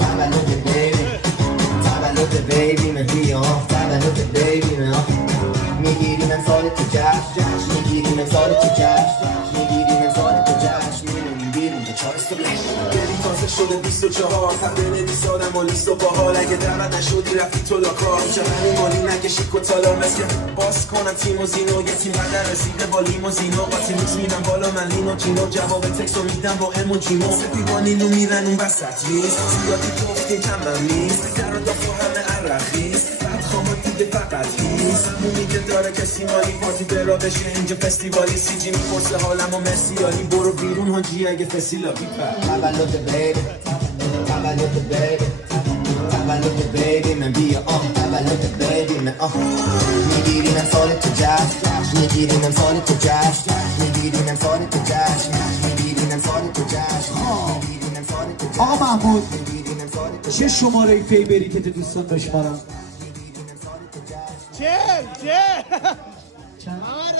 تولد بیبی تولد بیبی من بیا تولد بیبی من میگیریم امسال تو جشن میگیریم امسال تو جشن میگیریم امسال تو جشن میریم بیرون به 4 صبح بریم تازه شده 24 هم بنویس آدم و لیست و باحال اگه دعوت نشدی رفتی تو لاکار چقدر مالی نکشی کتالا مثل باز کنم تیموزینو یه تیم بدن رسیده با لیموزینو با تیمیز میرم بالا من لینو جینو جواب تکس رو میدم با اموجینو سپیوانینو میرن اون بسط ریز زیادی گفتین کم من نیست در و دافو همه عرقیز بعد خواهم دیگه فقط هیز همونی که داره کسی مالی پارتی برا بشه اینجا فستیوالی سی جی میپرسه حالم و مسیالی برو بیرون هاجی اگه فسیلا بیپر تولد بیبی تولد بیبی تولد بیبی من بیا تولد بیبی من میگیریم امسال تو جشن میگیریم امسال تو جشن میگیریم امسال تو جشن میگیریم امسال تو جشن میگیریم امسال تو جشن آقا محمود میگیریم امسال تو چه شماره فیبری که دوستان بشمارم؟ چند؟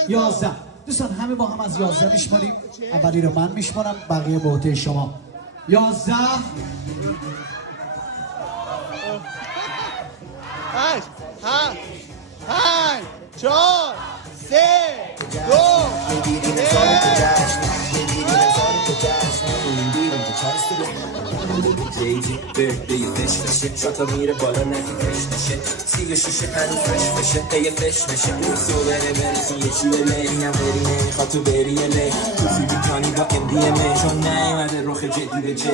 11 دوستان همه با هم از 11 میشماریم اولی رو من میشمارم بقیه به عهده شما 11 8 5 4 3 2 میگیریم امسال تو جشن میگیریم امسال تو جشن میگیریم به 4 صبح دیدی برده یه فش بشه شاتا میره بالا نگی فش بشه سیل شیشه هنو فرش بشه یه فش بشه اون صبحه برسون یه چیه لینم بری نمیخواد تو بری نه تو فیلی کانی با MDMA چون نیومده رخ جدی به